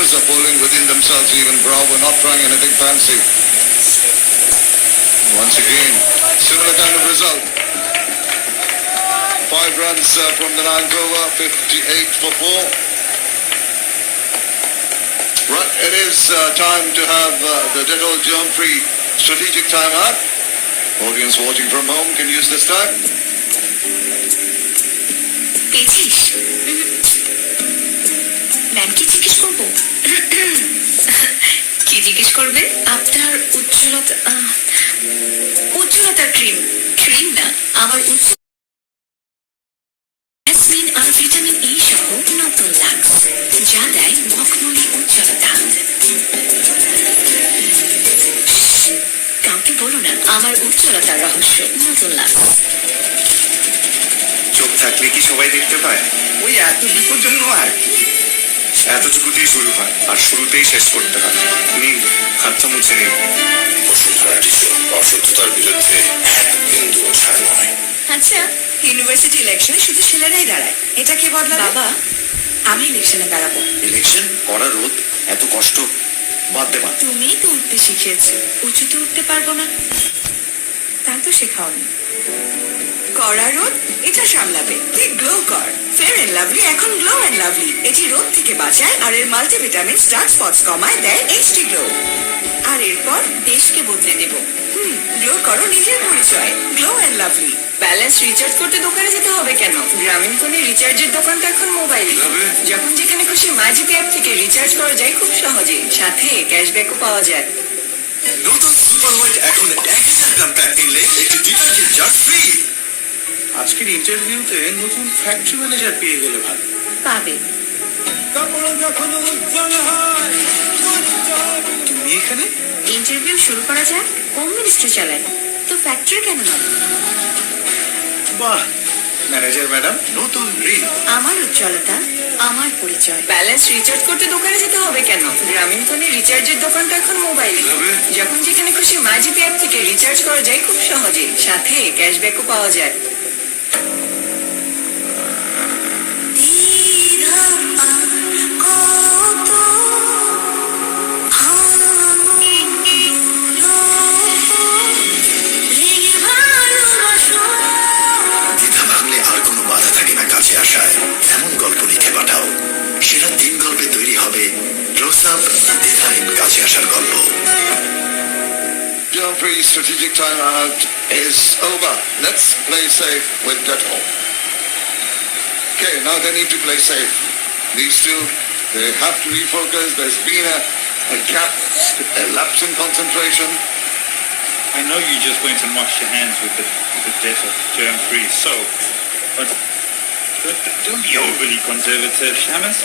bowlers are bowling within themselves. Even Bravo not trying anything fancy. Once again, similar kind of result. 5 runs from the 9th over, 58 for 4. Right, it is time to have the dead old germ-free strategic timeout. Audience watching from home can use this time. পেয়েছিস ম্যামকে জিজ্ঞেস করবো কি জিজ্ঞেস করবে আপনার উজ্জ্বলতার cream না আমার জেসমিন আর ভিটামিন ই সহ নতুন লাক্স যা দেয় মখমলি উজ্জ্বলতা কাউকে বলো না আমার উজ্জ্বলতার রহস্য নতুন লাক্স চোখ থাকলে কি সবাই দেখতে পায় ওই এতটুকুর জন্য আর এতটুকুতেই শুরু হয় আর শুরুতেই শেষ করতে হয় নিন হাতটা মুছে নিন বসুন্ধরা টিস্যু অশুদ্ধতার বিরুদ্ধে এক বিন্দু ছাড় নয়। আচ্ছা ইউনিভার্সিটি ইলেকশনে শুধু ছেলেরাই দাঁড়ায় এটা কে বদলাবে বাবা আমি ইলেকশনে দাঁড়াবো ইলেকশন করা রোদ এত কষ্ট বাদ দে মা তুমিই তো উঠতে শিখিয়েছো উঁচুতে উঠতে পারবো না তা তো শেখাওনি কড়া রোদ এটা সামলাবে ঠিক গ্লো কর ফেয়ার এন্ড লাভলি এখন গ্লো এন্ড লাভলি এটি রোদ থেকে বাঁচায় আর এর মাল্টিভিটামিন ডার্ক স্পটস কমায় দেয় এইচডি গ্লো আর এরপর দেশকে বদলে দেব গ্লো করো নিজের পরিচয় glow and lovely balance recharge করতে দোকানে যেতে হবে কেন গ্রামীণ ফোনে রিচার্জের দোকানটা এখন মোবাইলে যখন যেখানে খুশি ম্যাজিক অ্যাপ থেকে রিচার্জ করা যায় খুব সহজে সাথে ক্যাশব্যাকও পাওয়া যায় নতুন সুপার হোয়াইট এখন 1000 গ্রাম প্যাক কিনলে একটি ডিটারজেন্ট জার ফ্রি আজকের ইন্টারভিউতে নতুন ফ্যাক্টরি ম্যানেজার পেয়ে গেলে ভালো পাবে তুমি এখানে ইন্টারভিউ শুরু করা যাক হোম মিনিস্ট্রি চালায় তো ফ্যাক্টরি কেন নয় বাহ ম্যানেজার ম্যাডাম নতুন রিল আমার উজ্জ্বলতা আমার পরিচয় ব্যালেন্স রিচার্জ করতে দোকানে যেতে হবে কেন গ্রামীণ ফোনে রিচার্জের দোকানটা এখন মোবাইলে যখন যেখানে খুশি ম্যাজিক অ্যাপ থেকে রিচার্জ করা যায় খুব সহজে সাথে ক্যাশব্যাকও পাওয়া যায় এমন গল্প লিখে পাঠাও সেটা 3 গল্পে তৈরি হবে রোসাব দ্বিধাহীন কাছে আসার গল্প Germ-free strategic timeout is over. Let's play safe with Dettol. Okay, now they need to play safe. These two, they have to refocus. There's been a gap, a lapse in concentration. I know you just went and washed your hands with the Dettol germ-free soap, but don't be overly conservative, Shamus.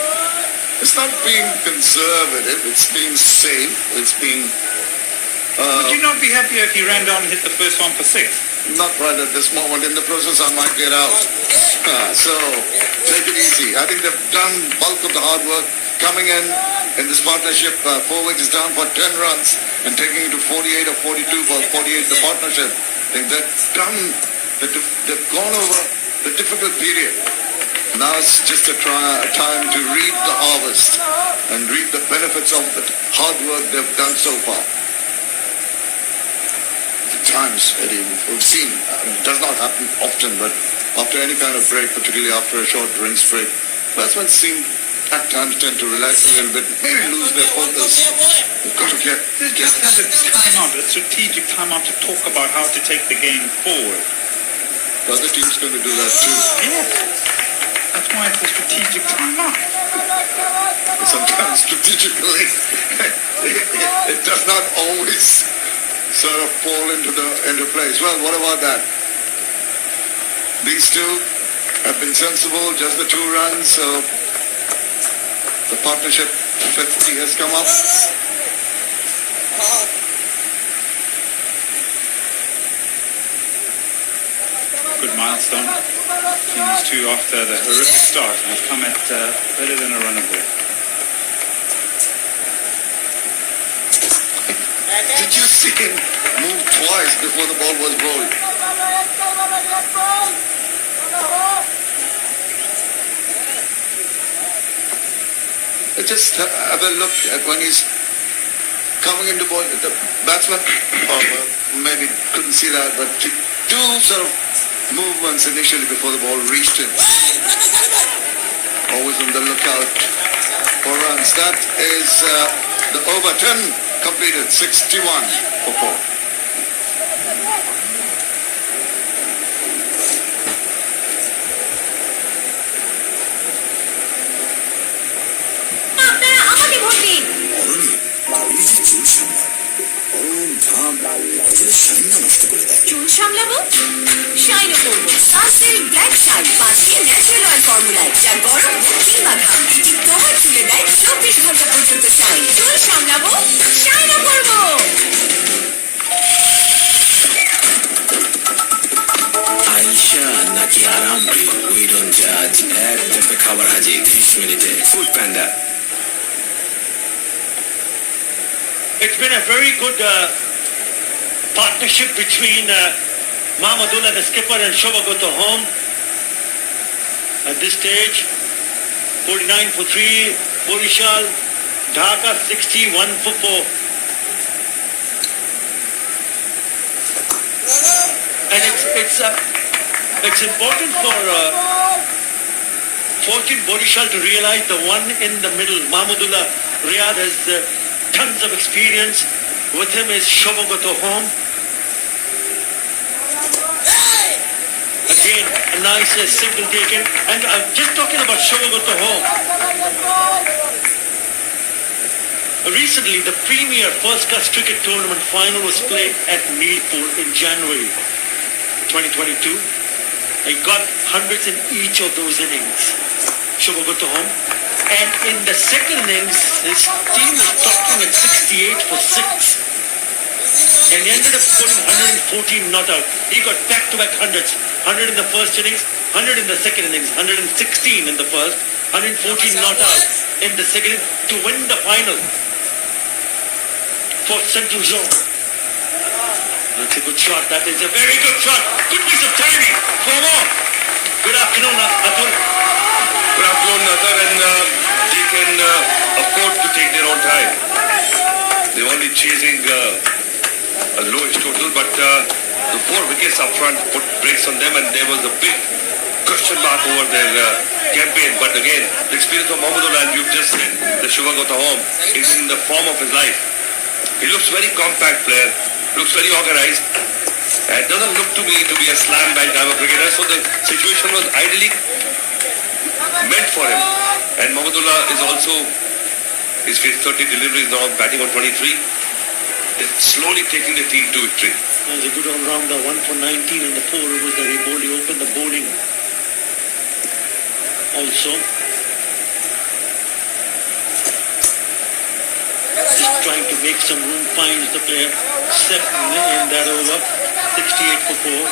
It's not being conservative, it's being safe, it's being... Would you not be happier if you ran down and hit the first one for 6? Not right at this moment. In the process, I might get out. So, take it easy. I think they've done bulk of the hard work. Coming in this partnership, 4 wickets down for 10 runs and taking it to 48 or 42 for 48 the partnership. I think they've gone over the difficult period. Now it's just a time to reap the harvest and reap the benefits of the hard work they've done so far. At times, Eddie, we've seen, it does not happen often, but after any kind of break, particularly after a short rinse break, batsmen seem at times tend to relax a little bit, maybe lose their focus. We've got to get... They just have a timeout, a strategic timeout to talk about how to take the game forward. The other team's going to do that too. Yeah. That's why it's a strategic timeout. Sometimes strategically, it does not always sort of fall into place. Well, what about that? These two have been sensible, just the 2 runs, so the partnership 50 has come up. Good milestone. These two, after the horrific start, have come at better than a run away. Did you see him move twice before the ball was bowled? Just have a look at when he's coming into ball. The batsman, maybe couldn't see that, but two sort of movements initially before the ball reached him. Always on the lookout for runs. That is the over 10 completed, 61 for 4. আপনারা আমাকে vote দিন। চুল সামলাবো, শাইনও করবো। Sunsilk black shine 5টি natural oil ফর্মুলায়, যা গরম কিংবা ঘাম এটি তোমার চুলে দেয় 24 ঘন্টা পর্যন্ত শাইন। চুল সামলাবো, শাইনও করবো। আইসা নাকি আরাম প্রিয়, উই ডোন্ট জাজ। এক ধাপে খাবার হাজির 30 মিনিটে। Food panda. It's been a very good partnership between Mahmudullah, the skipper, and Shobagoto Home. At this stage, 49 for 3, Borishal, Dhaka 61 for 4. And it's important for Fortune Borishal to realize the one in the middle, Mahmudullah Riyad, has tons of experience. With him is Shobagoto Home. Again, a nice single taken. And just talking about Shobagoto Home. Recently, the premier first-class cricket tournament final was played at Neelpur in January 2022. He got hundreds in each of those innings. Shobagoto Home. And in the second innings, his team was topping at 68 for 6. And he ended up scoring 114 not out. He got back-to-back hundreds. 100 in the first innings, 100 in the second innings, 116 in the first, 114 not out in the second to win the final for Central Zone. That's a good shot. That is a very good shot. Good piece of timing. 4 more. Good afternoon, Atul. Good afternoon, Nathar, and they can afford to take their own time. They're only chasing a lowish total, but the 4 wickets up front put brakes on them, and there was a big question mark over their campaign. But again, the experience of Mahmudullah, and you've just said, the Shobagoto Home is in the form of his life. He looks very compact player, looks very organized, and doesn't look to me to be a slam bang type of cricketer. So the situation was ideally meant for him. And Mahmudullah is also, he's faced 30 deliveries now, batting on 23. They're slowly taking the team to victory. That was a good all-rounder, 1 for 19 in the 4 overs that he bowled. He opened the bowling also. Just trying to make some room, finds the player, 7 in that over, 68 for 4.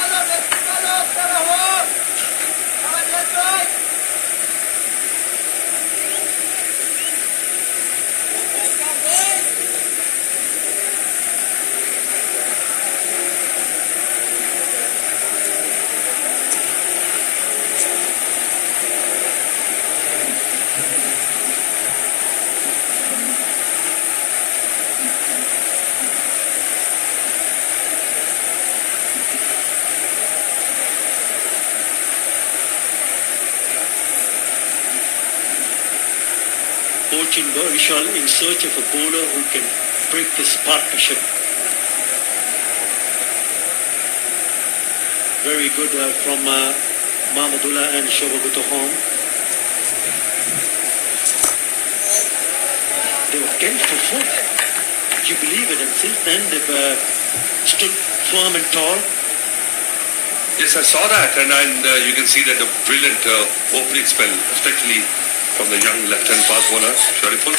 Fortune Borishal in search of a bowler who can break this partnership. Very good from Mahmudullah and Shobagoto Home. They were 10 for 4. Would you believe it? And since then they've stood firm and tall. Yes, I saw that, and you can see that the brilliant opening spell, especially from the young left-hand fast bowler, Shariful.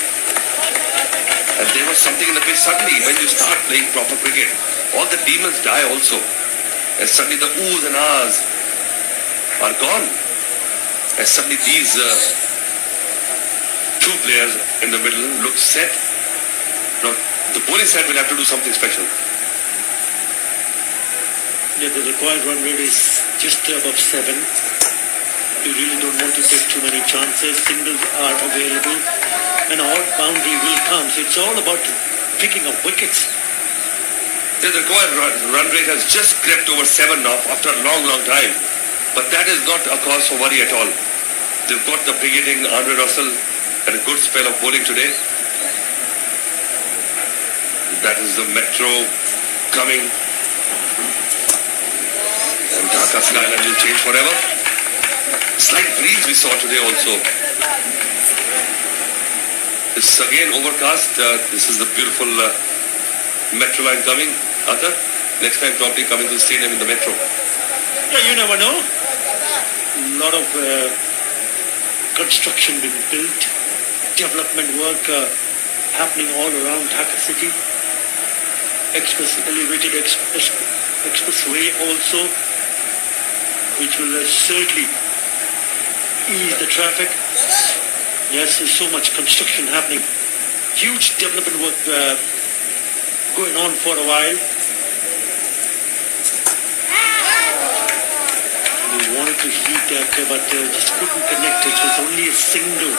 And there was something in the pitch. Suddenly, when you start playing proper cricket, all the demons die also. And suddenly the oohs and ahs are gone. And suddenly these two players in the middle look set. Now, the bowling side will have to do something special. Yeah, the required run rate is just above 7. You really don't want to take too many chances. Singles are available. an odd boundary will come. So it's all about picking up wickets. The required run rate has just crept over 7 now after a long, long time. But that is not a cause for worry at all. They've got the big hitting Andre Russell and a good spell of bowling today. That is the Metro coming. And Dhaka skyline will change forever. Slight breeze we saw today also. It's again overcast. This is the beautiful Metro line coming. Arthur, next time probably coming to the stadium in the Metro. Yeah, you never know. A lot of construction being built, development work happening all around Dhaka city. Elevated expressway also, which will certainly ease the traffic. Yes, there's so much construction happening. Huge development work going on for a while. We wanted to heat that, but just couldn't connect it. It was only a single.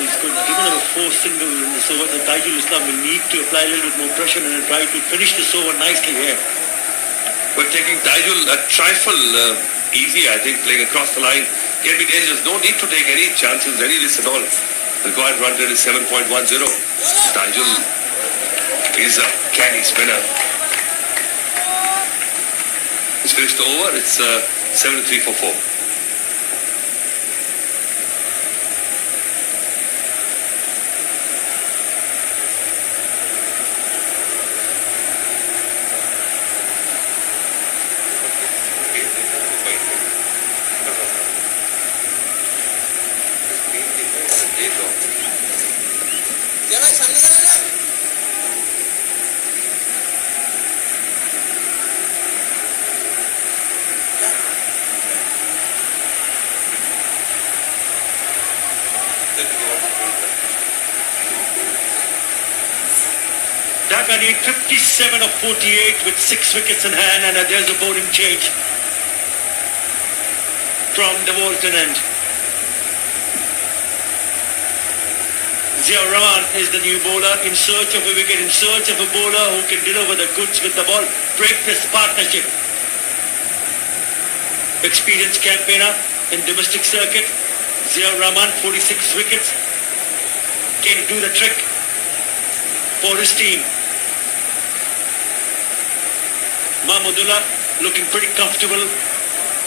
He's given him a 4 single in this over. The Tajul Islam will need to apply a little bit more pressure and try to finish this over nicely here. We're taking Tajul a trifle easy, I think, playing across the line. Can be dangerous. No need to take any chances, any risk at all. The required run rate is 7.10. Tajul is a canny spinner. It's finished the over. It's 7-3 for 4. Dhaka need 57 of 48 with 6 wickets in hand, and there's a bowling change from the Walton end. Ziaur Rahman is the new bowler in search of a wicket, in search of a bowler who can deliver the goods with the ball, break this partnership. Experienced campaigner in domestic circuit, Ziaur Rahman, 46 wickets, can do the trick for his team. Mahmudullah looking pretty comfortable,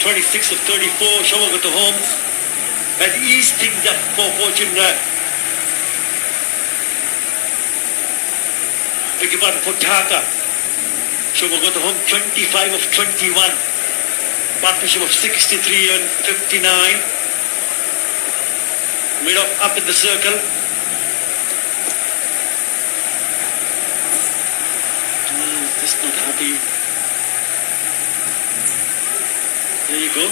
26 of 34, Shobhagata Holmes has eased things up for Fortune. For Dhaka, Shobhagata Holmes 25 of 21, partnership of 63 and 59, mid up in the circle. Just not happy. There you go.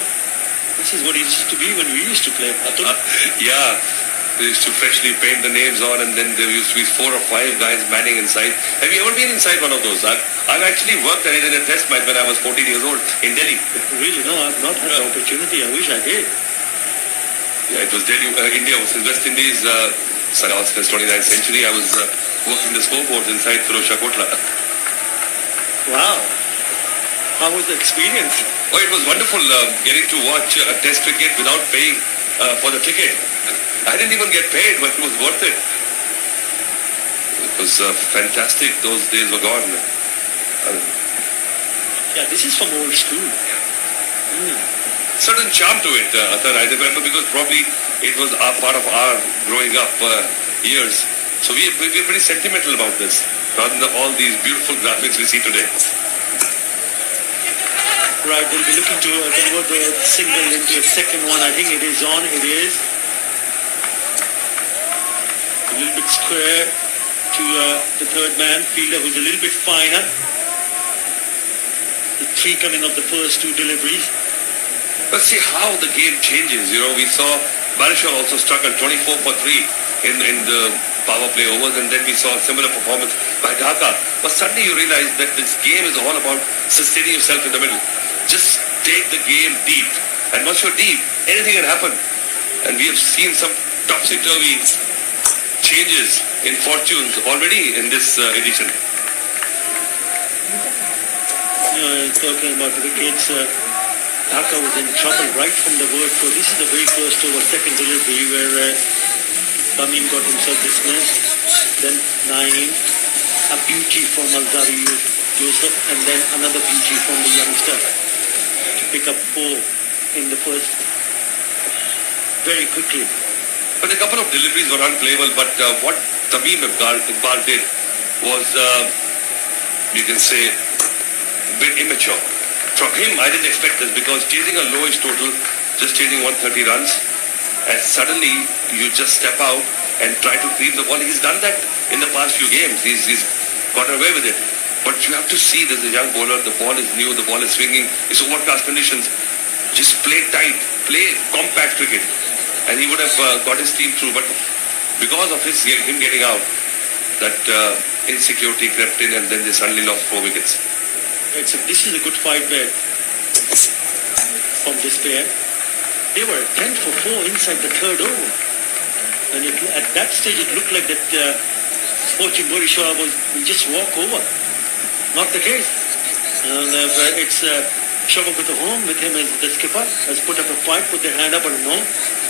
This is what it used to be when we used to play. Yeah, they used to freshly paint the names on, and then there used to be 4 or 5 guys manning inside. Have you ever been inside one of those? I've actually worked at it in a test match when I was 14 years old in Delhi. Really? No, I've not had the opportunity. I wish I did. Yeah, it was Delhi, India versus West Indies. Saravaska's 29th century. I was working the scoreboards inside Firozshah Kotla. Wow. How was the experience? Oh, it was wonderful getting to watch a test cricket without paying for the ticket. I didn't even get paid, but it was worth it. It was fantastic. Those days were gone. Yeah, this is from old school. Certain charm to it, Athar. I remember because probably it was a part of our growing up years. So we're pretty sentimental about this, rather than all these beautiful graphics we see today. Right, they'll be looking to convert the single into a second one. I think it is on. It is. A little bit square to the third man, fielder, who's a little bit finer. The 3 coming off the first 2 deliveries. Let's see how the game changes. You know, we saw Barishaw also struck at 24 for 3 in the power play overs, and then we saw a similar performance by Dhaka. But suddenly you realize that this game is all about sustaining yourself in the middle. Just take the game deep. And once you're deep, anything can happen. And we have seen some topsy-turvy changes in fortunes already in this edition. Talking about the wickets, Dhaka was in trouble right from the word go. This is the very first over, second delivery where Tamim got himself dismissed. Then Naeem, a beauty from Alzari Joseph, and then another beauty from the youngster to pick up 4 in the first very quickly. But a couple of deliveries were unplayable, but what Tamim Iqbal did was, you can say, a bit immature. From him, I didn't expect this because chasing a lowish total, just chasing 130 runs, and suddenly you just step out and try to creep the ball. He's done that in the past few games. He's gotten away with it. But you have to see there's a young bowler, the ball is new, the ball is swinging, it's overcast conditions. Just play tight, play compact cricket. And he would have got his team through. But because of him getting out, that insecurity crept in and then they suddenly lost 4 wickets. This is a good fight there from this pair. They were 10 for 4 inside the third over. And at that stage it looked like that Fortune Borishaw will just walk over. Not the case. And it's Shobhak Home with him as the skipper has put up a fight, put their hand up and no.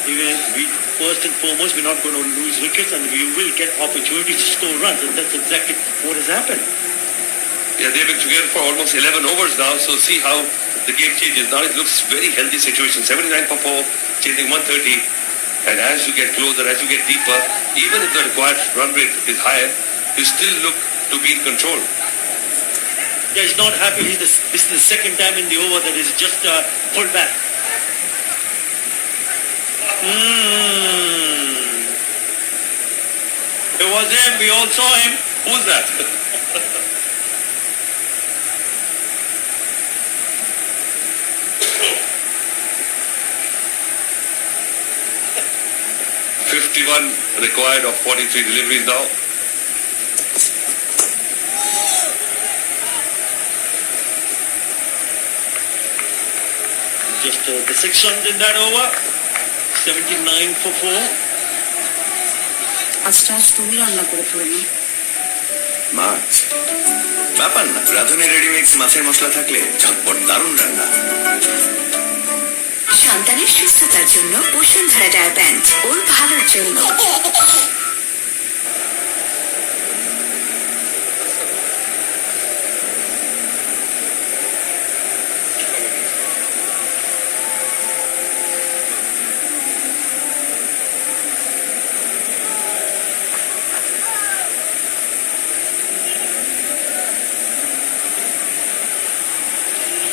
We first and foremost we're not going to lose wickets and we will get opportunities to score runs, and that's exactly what has happened. Yeah, they've been together for almost 11 overs now, so see how the game changes. Now it looks very healthy situation. 79 for 4, chasing 130. And as you get closer, as you get deeper, even if the required run rate is higher, you still look to be in control. Yeah, he's not happy. This is the second time in the over that he's just pulled back. It was him. We all saw him. Who's that? Required of 43 deliveries now. Just the 6 runs in that over. 79 for 4. আজটা তুমি রান্না করে ফেলো না। মাছ ব্যাপার না, রাঁধুনি ready mix মাছের মশলা থাকলে ঝটপট দারুণ রান্না। সন্তানের সুস্থতার জন্য বসুন্ধরা ডায়ার ব্যান্ড, ওর ভালোর জন্য।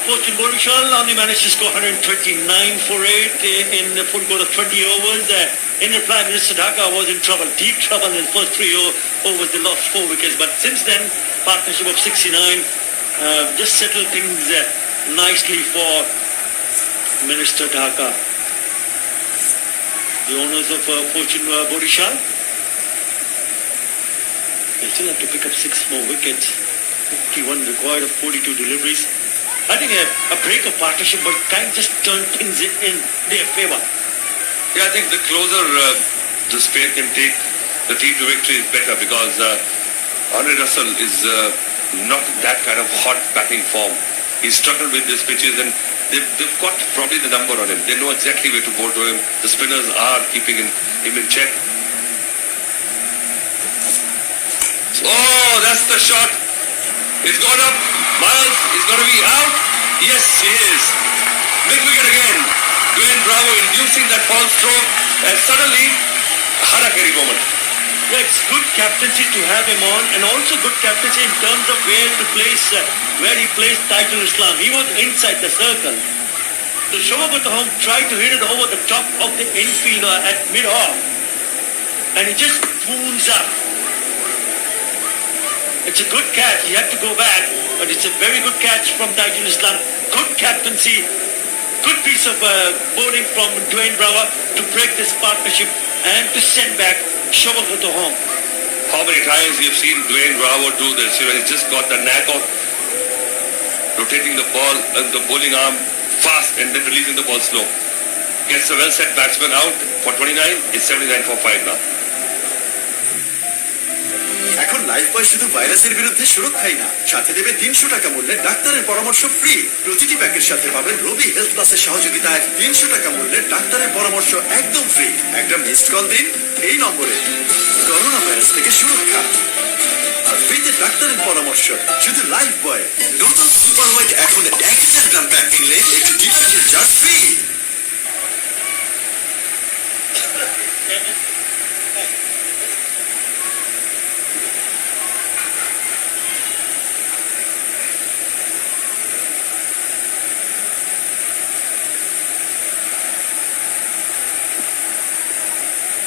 Fortune Borishal only managed to score 129 for 8 in the full course of 20 overs. In reply, Mr. Dhaka was in trouble, deep trouble in the first 3 overs. They lost 4 wickets. But since then, partnership of 69 just settled things nicely for Minister Dhaka. The owners of Fortune Borishal, they still have to pick up 6 more wickets. 51 required of 42 deliveries. I think a break of partnership will kind of just turn things in their favor. Yeah, I think the closer this pair can take the team to victory is better because Andre Russell is not that kind of hot batting form. He's struggled with these pitches and they've got probably the number on him. They know exactly where to bowl to him. The spinners are keeping him in check. Oh, that's the shot. It's gone up. Miles is going to be out. Yes, he is. Big wicket again. Dwayne Bravo inducing that false stroke and suddenly a harakiri moment. Yeah, it's good captaincy to have him on and also good captaincy in terms of where he placed Taijul Islam. He was inside the circle. So Shobhak tried to hit it over the top of the infielder at mid-off and he just pulls up. It's a good catch. He had to go back, but it's a very good catch from Taijul Islam. Good captaincy, good piece of bowling from Dwayne Bravo to break this partnership and to send back Shobhak home. How many times we have seen Dwayne Bravo do this? You know, he's just got the knack of rotating the ball and the bowling arm fast and then releasing the ball slow. Gets a well-set batsman out for 29. It's 79 for 5 now. Life বয় শুধু ভাইরাসের বিরুদ্ধে সুরক্ষাই না, সাথে দেবে 300 টাকা মূল্যের ডাক্তারের পরামর্শ ফ্রি। প্রতিটি প্যাকের সাথে পাবেন রবি হেলথ প্লাসের সহযোগিতায় 300 টাকা মূল্যের ডাক্তারের পরামর্শ একদম ফ্রি। একটা মিসড কল দিন এই নম্বরে, করোনা ভাইরাস থেকে সুরক্ষা আর ফ্রিতে ডাক্তারের পরামর্শ শুধু লাইফ বয়। নতুন সুপার হোয়াইট এখন 1000 গ্রাম প্যাক কিনলে একটি detergent jar free.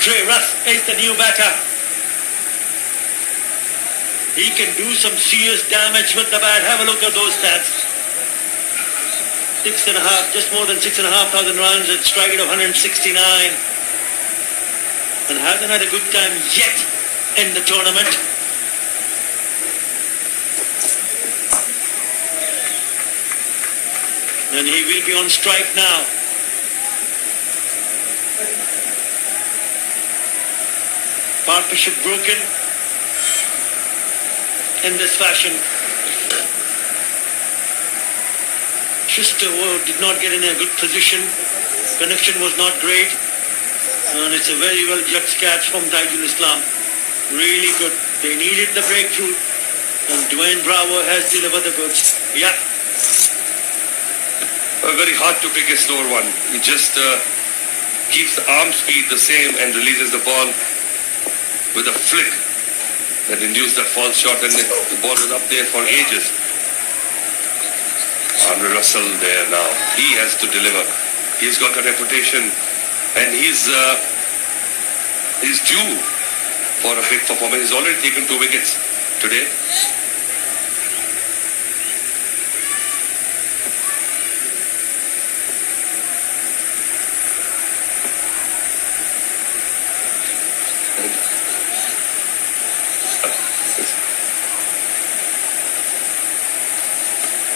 Trey Russ is the new batter. He can do some serious damage with the bat. Have a look at those stats. 6.5, just more than 6,500 runs and strike rate of 169. And hasn't had a good time yet in the tournament. And he will be on strike now. Partnership broken in this fashion. Schuster did not get in a good position. Connection was not great. And it's a very well judged catch from Taijul Islam. Really good. They needed the breakthrough. And Dwayne Bravo has delivered the goods. Yeah. Very hard to pick a slower one. He just keeps the arm speed the same and releases the ball with a flick that induced that false shot, and the ball was up there for ages. Andre Russell there now. He has to deliver. He's got a reputation and he's due for a big performance. He's already taken 2 wickets today.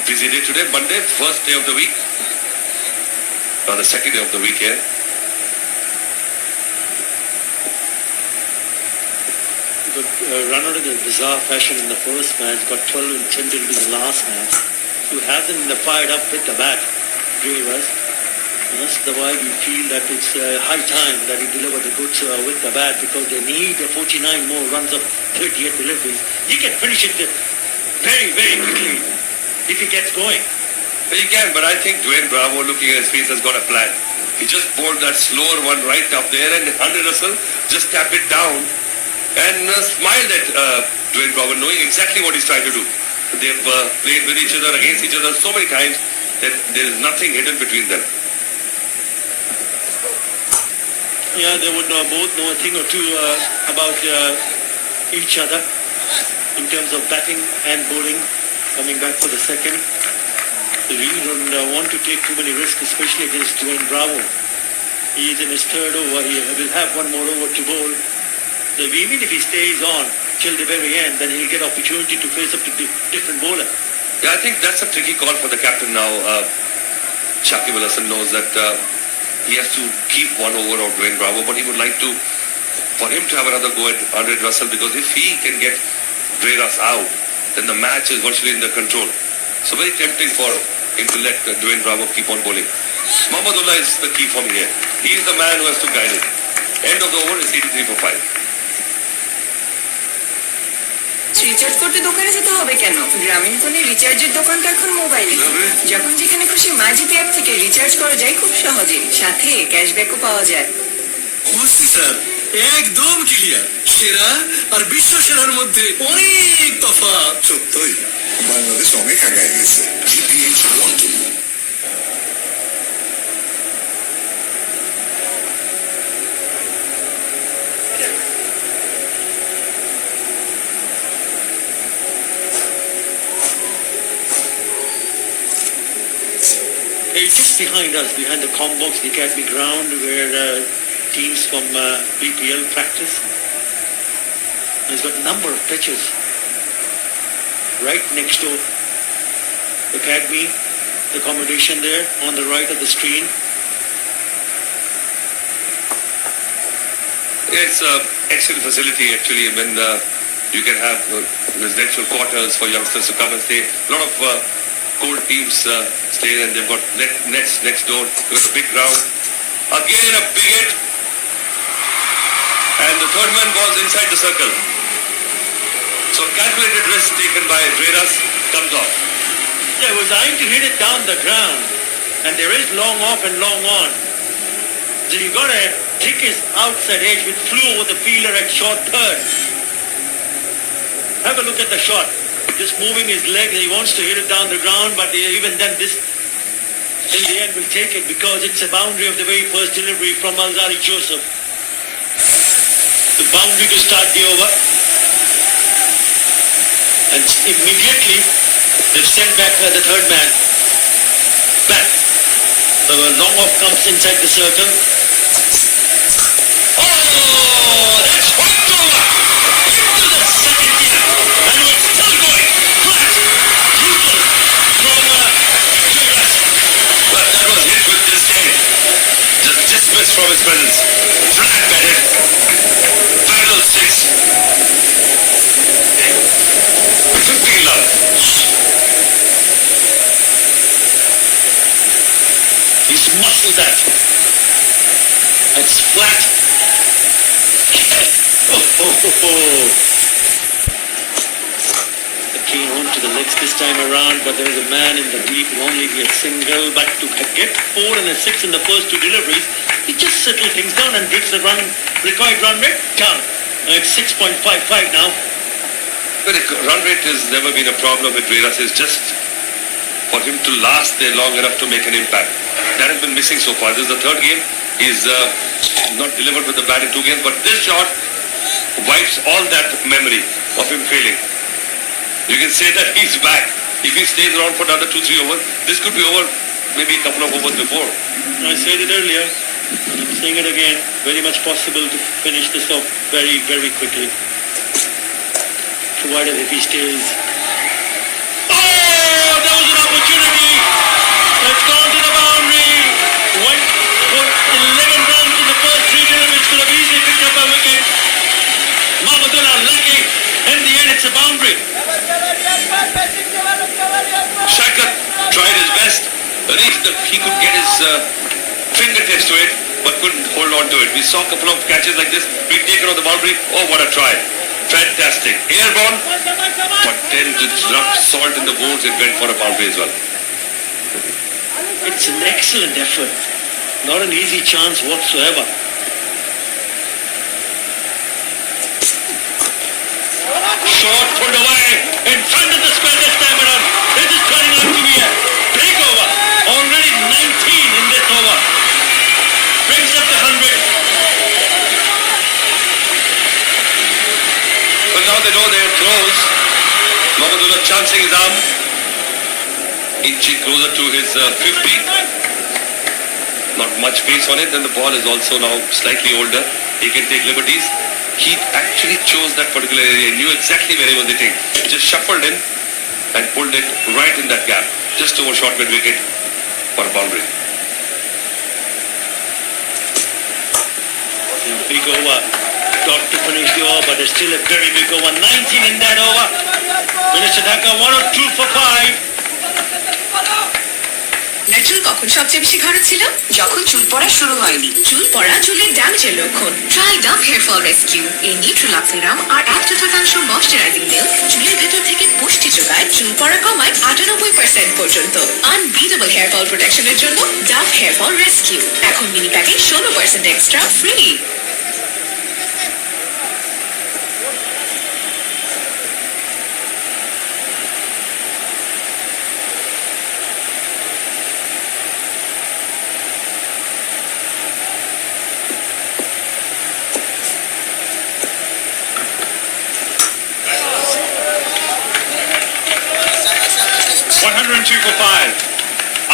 Busy day today, Monday, first day of the week, or the second day of the week here. Got run out in a bizarre fashion in the first match, got 12 intended in the last match. Who hasn't fired up with the bat, Dre Russ. And that's the why we feel that it's high time that he delivered the goods with the bat, because they need 49 more runs of 38 deliveries. He can finish it very, very quickly if he gets going. Well, he can, but I think Dwayne Bravo, looking at his face, has got a plan. He just bowled that slower one right up there, and Andre Russell just tapped it down and smiled at Dwayne Bravo, knowing exactly what he's trying to do. They've played with each other, against each other so many times that there is nothing hidden between them. Yeah, they would both know a thing or two about each other in terms of batting and bowling. Coming back for the second, they really don't want to take too many risks, especially against Dwayne Bravo. He is in his third over. He will have one more over to bowl. So even if he stays on till the very end, then he'll get opportunity to face up to different bowler. Yeah, I think that's a tricky call for the captain now. Shakib Al Hasan knows that he has to keep one over of Dwayne Bravo, but he would like for him to have another go at Andre Russell, because if he can get Dre Russ out, then the match is virtually in the control. So very tempting for him to let Dwayne Bravo keep on bowling. Mohammedullah is the key for me here. He is the man who has to guide it. End of the over is 83 for 5. Recharge করতে দোকানে যেতে হবে কেন? গ্রামীণ ফোনে রিচার্জের দোকান তো এখন মোবাইল। যখন যেখানে খুশি মাজিদ অ্যাপ থেকে রিচার্জ করা যায় খুব সহজে, সাথে ক্যাশব্যাকও পাওয়া যায়। বুঝছি স্যার, একদম ক্লিয়ার। সেরা আর বিশ্ব সেরার মধ্যে অনেক তফাৎ। সত্যই বাংলাদেশ অনেক আগায় গেছে। GPH quantum. Just behind us, behind the Combox, the Academy ground, where teams from BPL practice. He's got a number of pitches right next to the Academy, the accommodation there on the right of the stream. It's an excellent facility actually. When You can have residential quarters for youngsters to come and stay. A lot of cold teams stay, and they've got nets next door. There's a big ground. Again a big hit. And the third man was inside the circle. So calculated risk taken by Vedas comes off. Yeah, he was eyeing to hit it down the ground. And there is long off and long on. So you got to kick his outside edge, which flew over the fielder at short third. Have a look at the shot. Just moving his legs. He wants to hit it down the ground, but even then this, in the end, will take it because it's a boundary of the very first delivery from Alzari Joseph. The boundary to start the over. And immediately, they've sent back the third man. Back. The long off comes inside the circle. Oh, that's hooked over into the second tier. And it's still going. Flat. Brutal from Vedas. But that was hit with disdain. Just dismissed from his presence. Flat batted. Parallel 6. 15 love. He's muscled that. It's flat. Again on to the legs this time around, but there is a man in the deep. Will only be a single, but to get 4 and a 6 in the first 2 deliveries, he just settled things down and brings the required run rate down. It's 6.55 now. But run rate has never been a problem with Vedas. It's just for him to last there long enough to make an impact. That has been missing so far. This is the third game. He's not delivered with the bat in 2 games, but this shot wipes all that memory of him failing. You can say that he's back. If he stays around for another 2-3 overs, this could be over maybe a couple of overs before. I said it earlier. I'm saying it again. Very much possible to finish this off very, very quickly. Provided if he stays. Oh, that was an opportunity. It's gone to the boundary. Went for 11 runs in the first 3 deliveries. Could have easily picked up a wicket. Mahmudullah lucky. In the end, it's a boundary. Shankar tried his best. At least he could get his fingertips to it, but couldn't hold on to it. We saw a couple of catches like this. We've taken on the boundary. Oh, what a try. Fantastic. Airborne, but then just rubbed salt in the wounds. It went for a boundary as well. It's an excellent effort. Not an easy chance whatsoever. Short pulled away in front of the square this time around. This is turning out to be a big over. Already 19 in this over. Brings up the 100. Well, now they know they're close. Mahmudullah chancing his arm. Inching closer to his 50. Not much pace on it. Then the ball is also now slightly older. He can take liberties. He actually chose that particular area. He knew exactly where he was hitting. Just shuffled in and pulled it right in that gap. Just overshot mid wicket for a boundary. Big over. Got to finish the over, but it's still a very big over. 19 in that over. Finished Dhaka 1 or 2 for 5. Natural কখন সবচেয়ে বেশি ঘন ছিল? যখন চুল পড়া শুরু হয়নি। চুল পড়া চুলের ড্যামেজের লক্ষণ। Try Dove hair fall rescue. এই নিউট্রিলাক সিরাম আর 1/4 ময়শ্চারাইজিং মিল্ক চুলের ভেতর থেকে পুষ্টি যোগায়, চুল পড়া কমায় 98% পর্যন্ত। আনবিটেবল হেয়ার ফল প্রোটেকশনের জন্য ডাভ হেয়ার ফল রেস্কিউ এখন মিনি প্যাকে 16% extra free.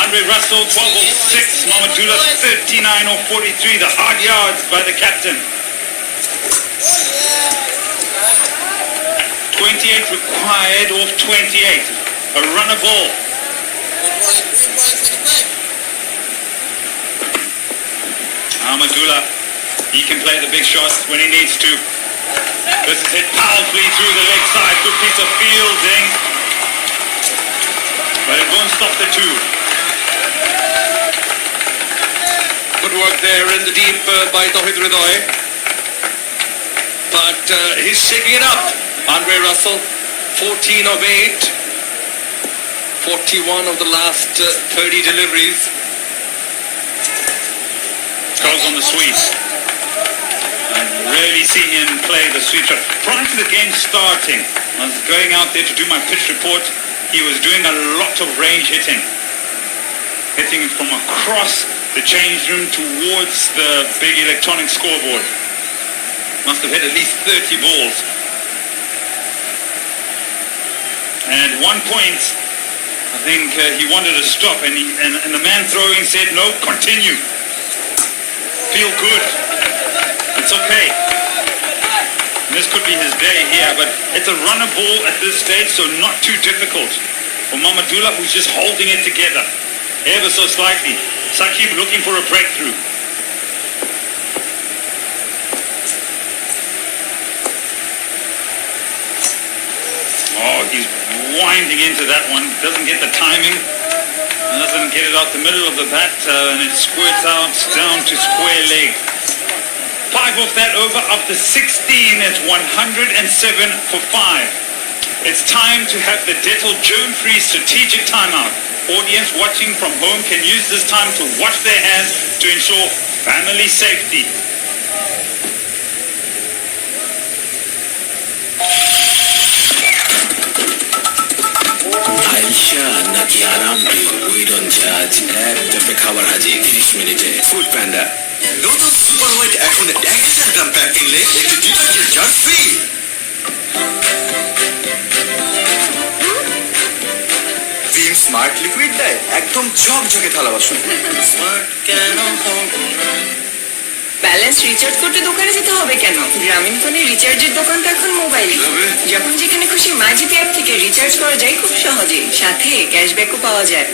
Andre Russell, 1206, Mahmudullah, 39 or 43, the hard yards by the captain. 28 required off 28. A runner ball. Mahmudullah, he can play the big shots when he needs to. This is hit powerfully through the leg side. Good piece of fielding. But it won't stop the two. Good work there in the deep by Tauhid Ridoy. But he's shaking it up. Andre Russell, 14 of 8. 41 of the last 30 deliveries. Goes on the sweep. I rarely see him play the sweep shot. Prior to the game starting, I was going out there to do my pitch report. He was doing a lot of range hitting. Hitting from across the change room towards the big electronic scoreboard. Must have hit at least 30 balls. And at one point, I think he wanted to stop, and the man throwing said, "No, continue. Feel good. It's okay." And this could be his day here, but it's a runner ball at this stage, so not too difficult for Mamadullah, who's just holding it together, ever so slightly. Saqib looking for a breakthrough. Oh, he's winding into that one. Doesn't get the timing. Doesn't get it out the middle of the bat, and it squirts out down to square leg. 5 off that over, up to 16. It's 107 for 5. It's time to have the Dettol germ-free strategic timeout. Audience watching from home can use this time to wash their hands to ensure family safety. আইসা নাকি আরাম we don't জাজ এক টপে খাবার হাজির 30 মিনিটে food panda নতুন সুপার হোয়াইট এখন 1000 গ্রাম প্যাক কিনলে একটি ডিটারজেন্ট জার ফ্রি। ভিম স্মার্ট লিকুইড দেয় একদম ঝকঝকে থালা বাসন। ব্যালেন্স রিচার্জ করতে দোকানে যেতে হবে কেন? গ্রামীণ ফোনের রিচার্জের দোকান তো এখন মোবাইলে। যখন যেখানে খুশি মাইজিপি অ্যাপ থেকে রিচার্জ করা যায় খুব সহজে, সাথে ক্যাশব্যাকও পাওয়া যায়।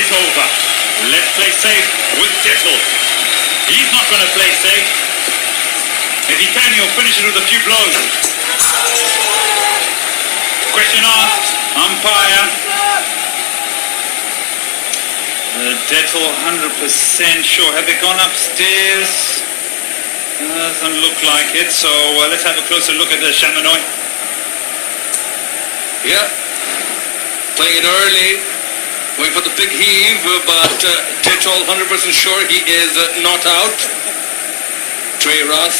Is over. Let's play safe with Dettol. He's not going to play safe. If he can, he'll finish it with a few blows. Question asked. Umpire. Dettol 100% sure. Have they gone upstairs? Doesn't look like it. So let's have a closer look at the Chamonix. Yeah. Playing it early. Going for the big heave, but Dettol 100% sure he is not out. Trey Russ,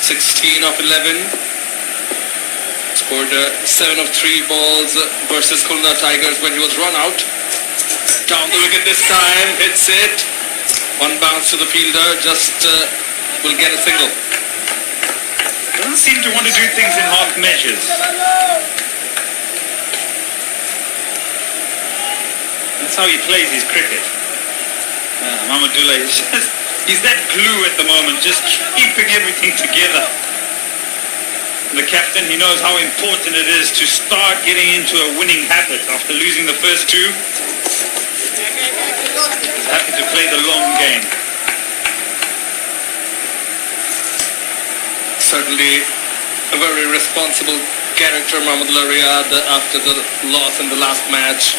16 of 11. Scored 7 of 3 balls versus Khulna Tigers when he was run out. Down the wicket this time, hits it. One bounce to the fielder, just will get a single. Doesn't seem to want to do things in half measures. That's how he plays his cricket. Mamadullah is just, he's that glue at the moment, just keeping everything together. The captain, he knows how important it is to start getting into a winning habit after losing the first two. He's happy to play the long game. Certainly a very responsible character, Mamadullah Riyad, after the loss in the last match.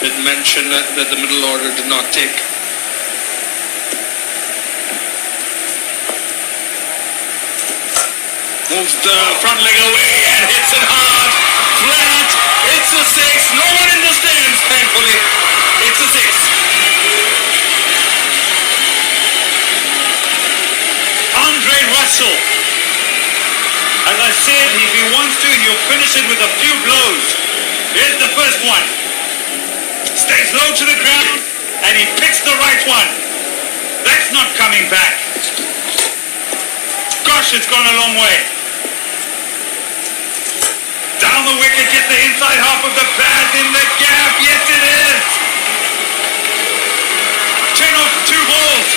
Did mention that the middle order did not take. Moves the front leg away and hits it hard. Flat. It's a six. No one in the stands, thankfully. It's a six. Andre Russell. As I said, if he wants to, he'll finish it with a few blows. Here's the first one. Stays low to the ground, and he picks the right one. That's not coming back. Gosh, it's gone a long way. Down the wicket, gets the inside half of the bat in the gap. Yes, it is. 10 off 2 balls.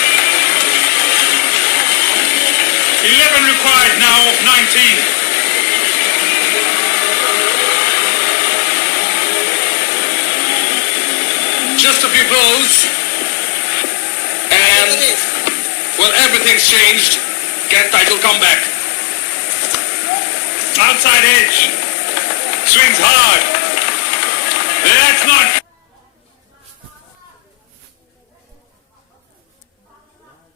11 required now of 19. Just a few blows. And, well, everything's changed. Can title come back? Outside edge. Swings hard. That's not...